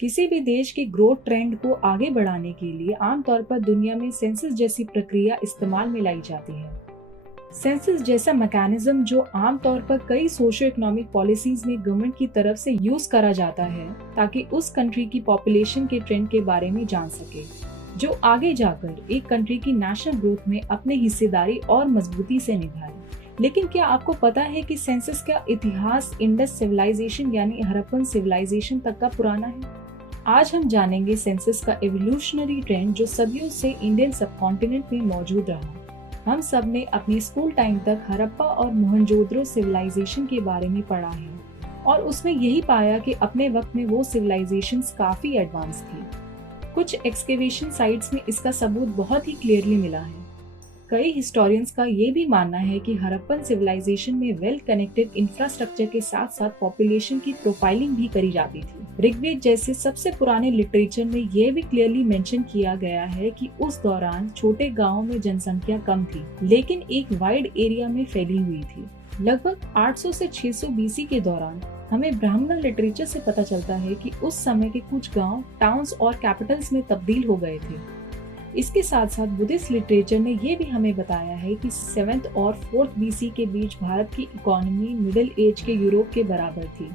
किसी भी देश के ग्रोथ ट्रेंड को आगे बढ़ाने के लिए आमतौर पर दुनिया में सेंसस जैसी प्रक्रिया इस्तेमाल में लाई जाती है। सेंसस जैसा मैकेनिज्म जो आमतौर पर कई सोशो इकोनॉमिक पॉलिसीज में गवर्नमेंट की तरफ से यूज करा जाता है ताकि उस कंट्री की पॉपुलेशन के ट्रेंड के बारे में जान सके, जो आगे जाकर एक कंट्री की नेशनल ग्रोथ में अपनी हिस्सेदारी और मजबूती से निभाए। लेकिन क्या आपको पता है कि सेंसस का इतिहास इंडस सिविलाइजेशन यानी हड़प्पन सिविलाइजेशन तक का पुराना है। आज हम जानेंगे सेंसस का एवोल्यूशनरी ट्रेंड जो सदियों से इंडियन सबकॉन्टिनेंट में मौजूद रहा। हम सब ने अपने स्कूल टाइम तक हड़प्पा और मोहनजोदड़ो सिविलाइजेशन के बारे में पढ़ा है और उसमें यही पाया कि अपने वक्त में वो सिविलाइजेशंस काफी एडवांस थी। कुछ एक्सकेवेशन साइट्स में इसका सबूत बहुत ही क्लियरली मिला है। कई हिस्टोरियंस का ये भी मानना है कि हड़प्पन सिविलाइजेशन में वेल कनेक्टेड इंफ्रास्ट्रक्चर के साथ साथ पॉपुलेशन की प्रोफाइलिंग भी करी जाती थी। ऋग्वेद जैसे सबसे पुराने लिटरेचर में यह भी क्लियरली मेंशन किया गया है कि उस दौरान छोटे गांवों में जनसंख्या कम थी, लेकिन एक वाइड एरिया में फैली हुई थी। लगभग 800 से 600 बीसी के दौरान हमें ब्राह्मण लिटरेचर से पता चलता है कि उस समय के कुछ गांव टाउन्स और कैपिटल्स में तब्दील हो गए थे। इसके साथ साथ बुद्धिस्ट लिटरेचर ने यह भी हमें बताया है कि 7th और 4th बीसी के बीच भारत की इकोनॉमी मिडिल एज के यूरोप के बराबर थी।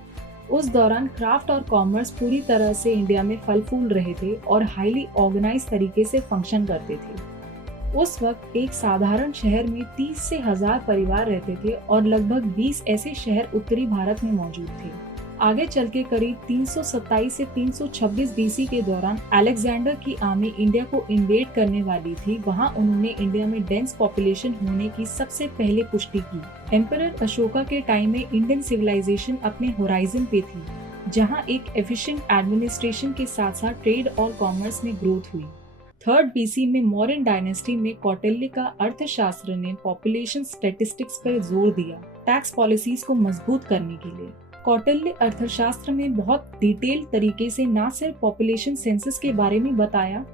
उस दौरान क्राफ्ट और कॉमर्स पूरी तरह से इंडिया में फल फूल रहे थे और हाईली ऑर्गेनाइज तरीके से फंक्शन करते थे। उस वक्त एक साधारण शहर में 30 से 1000 परिवार रहते थे और लगभग 20 ऐसे शहर उत्तरी भारत में मौजूद थे। आगे चल के करीब 327 से 326 बीसी के दौरान अलेक्जेंडर की आर्मी इंडिया को इन्वेड करने वाली थी। वहां उन्होंने इंडिया में डेंस पॉपुलेशन होने की सबसे पहले पुष्टि की। एम्परर अशोका के टाइम में इंडियन सिविलाइजेशन अपने होराइजन पे थी, जहां एक एफिशिएंट एडमिनिस्ट्रेशन के साथ साथ ट्रेड और कॉमर्स में ग्रोथ हुई। 3rd बीसी में मौर्यन डायनेस्टी में कौटिल्य का अर्थशास्त्र ने पॉपुलेशन स्टैटिस्टिक्स पर जोर दिया, टैक्स पॉलिसीज को मजबूत करने के लिए। कौटिल्य अर्थशास्त्र में बहुत डिटेल तरीके से न सिर्फ पॉपुलेशन सेंसस के बारे में बताया,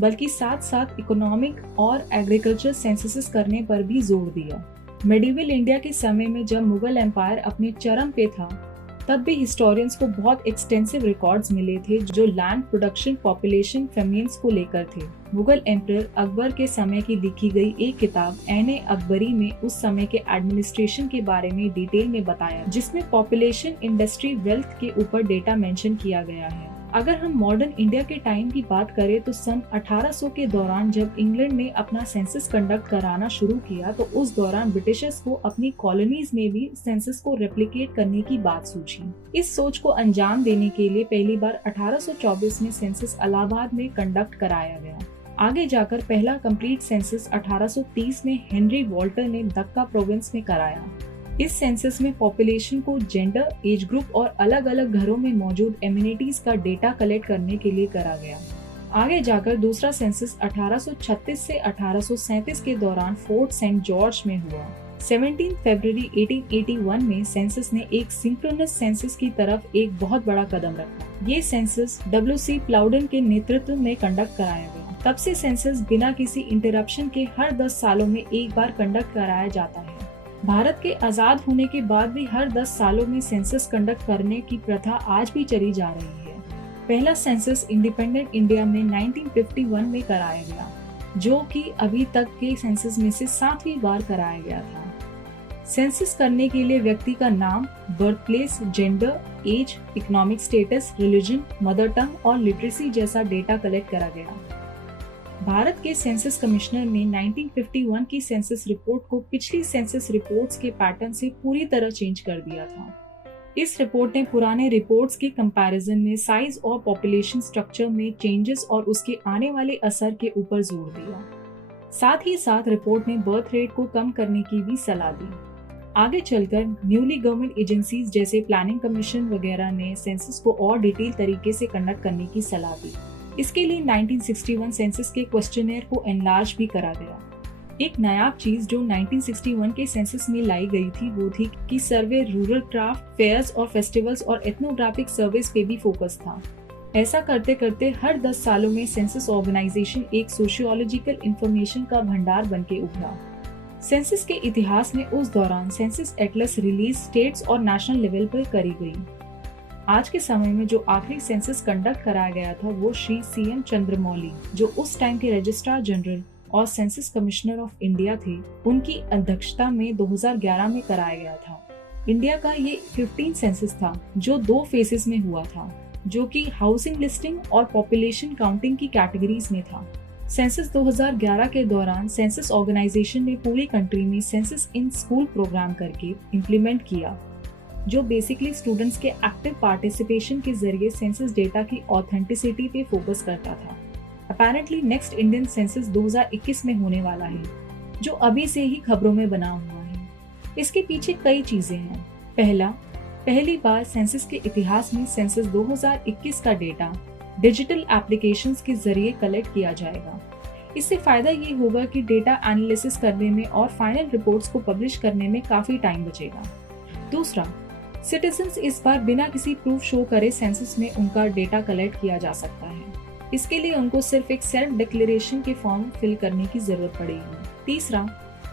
बल्कि साथ साथ इकोनॉमिक और एग्रीकल्चर सेंसस करने पर भी जोर दिया। मेडिवल इंडिया के समय में जब मुगल एम्पायर अपने चरम पे था, तब भी हिस्टोरियंस को बहुत एक्सटेंसिव रिकॉर्ड्स मिले थे जो लैंड प्रोडक्शन, पॉपुलेशन, फेमिन्स को लेकर थे। मुगल एम्परर अकबर के समय की लिखी गई एक किताब ऐन अकबरी में उस समय के एडमिनिस्ट्रेशन के बारे में डिटेल में बताया, जिसमें पॉपुलेशन, इंडस्ट्री, वेल्थ के ऊपर डेटा मेंशन किया गया है। अगर हम मॉडर्न इंडिया के टाइम की बात करें तो सन 1800 के दौरान जब इंग्लैंड ने अपना सेंसस कंडक्ट कराना शुरू किया, तो उस दौरान ब्रिटिशर्स को अपनी कॉलोनीज में भी सेंसस को रेप्लिकेट करने की बात सूझी। इस सोच को अंजाम देने के लिए पहली बार 1824 में सेंसस इलाहाबाद में कंडक्ट कराया गया। आगे जाकर पहला कंप्लीट सेंसस 1830 में हेनरी वॉल्टर ने दक्का प्रोविंस में कराया। इस सेंसस में पॉपुलेशन को जेंडर, एज ग्रुप और अलग अलग घरों में मौजूद एमिनिटीज का डेटा कलेक्ट करने के लिए करा गया। आगे जाकर दूसरा सेंसस 1836 से 1837 के दौरान फोर्ट सेंट जॉर्ज में हुआ। 17 फरवरी 1881 में सेंसस ने एक सिंक्रोनस सेंसस की तरफ एक बहुत बड़ा कदम रखा। ये सेंसस WC प्लाउडन के नेतृत्व में कंडक्ट कराया गया। तब से सेंसस बिना किसी इंटरप्शन के हर 10 सालों में एक बार कंडक्ट कराया जाता है। भारत के आजाद होने के बाद भी हर 10 सालों में सेंसस कंडक्ट करने की प्रथा आज भी चली जा रही है। पहला सेंसस इंडिपेंडेंट इंडिया में 1951 में कराया गया, जो कि अभी तक के सेंसस में से 7वीं बार कराया गया था। सेंसस करने के लिए व्यक्ति का नाम, birth place, gender, age, economic status, religion, mother tongue और लिटरेसी जैसा डेटा कलेक्ट करा गया। भारत के सेंसस कमिश्नर ने 1951 की सेंसस रिपोर्ट को पिछली सेंसस रिपोर्ट्स के पैटर्न से पूरी तरह चेंज कर दिया था। इस रिपोर्ट ने पुराने रिपोर्ट्स के कंपैरिजन में साइज और पॉपुलेशन स्ट्रक्चर में चेंजेस और उसके आने वाले असर के ऊपर जोर दिया। साथ ही साथ रिपोर्ट ने बर्थ रेट को कम करने की भी सलाह दी। आगे चलकर न्यूली गवर्नमेंट एजेंसीज जैसे प्लानिंग कमीशन वगैरह ने सेंसस को और डिटेल तरीके से कंडक्ट करने की सलाह दी। इसके लिए 1961 सेंसस के क्वेश्चनेयर को एनलार्ज भी करा गया। एक नायाब चीज जो 1961 के सेंसस में लाई गई थी वो थी कि सर्वे रूरल क्राफ्ट, फेयर्स और फेस्टिवल्स और एथनोग्राफिक सर्विस पे भी फोकस था। ऐसा करते करते हर 10 सालों में सेंसस ऑर्गेनाइजेशन एक सोशियोलॉजिकल इंफॉर्मेशन का भंडार बन के उभरा। सेंसस के इतिहास में उस दौरान सेंसस एटलस रिलीज स्टेट्स और नेशनल लेवल पर करी गई। आज के समय में जो आखिरी सेंसस कंडक्ट कराया गया था वो श्री CM चंद्रमौली, जो उस टाइम के रजिस्ट्रार जनरल और सेंसस कमिश्नर ऑफ इंडिया थे, उनकी अध्यक्षता में 2011 में कराया गया था। इंडिया का ये 15 सेंसस था जो 2 फेजेस में हुआ था, जो कि हाउसिंग लिस्टिंग और पॉपुलेशन काउंटिंग की कैटेगरीज में था। सेंसस 2011 के दौरान सेंसस ऑर्गेनाइजेशन ने पूरी कंट्री में सेंसस इन स्कूल प्रोग्राम करके इम्प्लीमेंट किया, जो बेसिकली स्टूडेंट्स के एक्टिव पार्टिसिपेशन के जरिए सेंसस डेटा की ऑथेंटिसिटी पे फोकस करता था। अपेरेंटली नेक्स्ट इंडियन सेंसस 2021 में होने वाला है, जो अभी से ही खबरों में बना हुआ है। इसके पीछे कई चीजें हैं। पहली बार सेंसस के इतिहास में सेंसस 2021 का डेटा डिजिटल एप्लीकेशंस के जरिए कलेक्ट किया जाएगा। इससे फायदा ये होगा कि डेटा एनालिसिस करने में और फाइनल रिपोर्ट्स को पब्लिश करने में काफी टाइम बचेगा। दूसरा, सिटीजन्स इस बार बिना किसी प्रूफ शो करे सेंसस में उनका डेटा कलेक्ट किया जा सकता है। इसके लिए उनको सिर्फ एक सेल्फ डिक्लेरेशन के फॉर्म फिल करने की जरूरत पड़ेगी। तीसरा,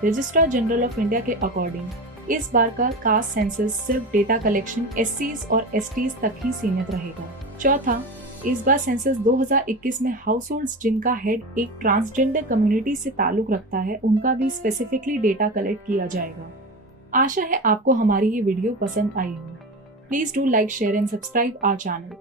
रजिस्ट्रार जनरल ऑफ इंडिया के अकॉर्डिंग इस बार का कास्ट सेंसस सिर्फ डेटा कलेक्शन SCs और STs तक ही सीमित रहेगा। चौथा, इस बार सेंसस 2021 में हाउस होल्ड्स जिनका हेड एक ट्रांसजेंडर कम्युनिटी से ताल्लुक रखता है, उनका भी स्पेसिफिकली डेटा कलेक्ट किया जाएगा। आशा है आपको हमारी ये वीडियो पसंद आई हो। Please do like, share and subscribe our channel.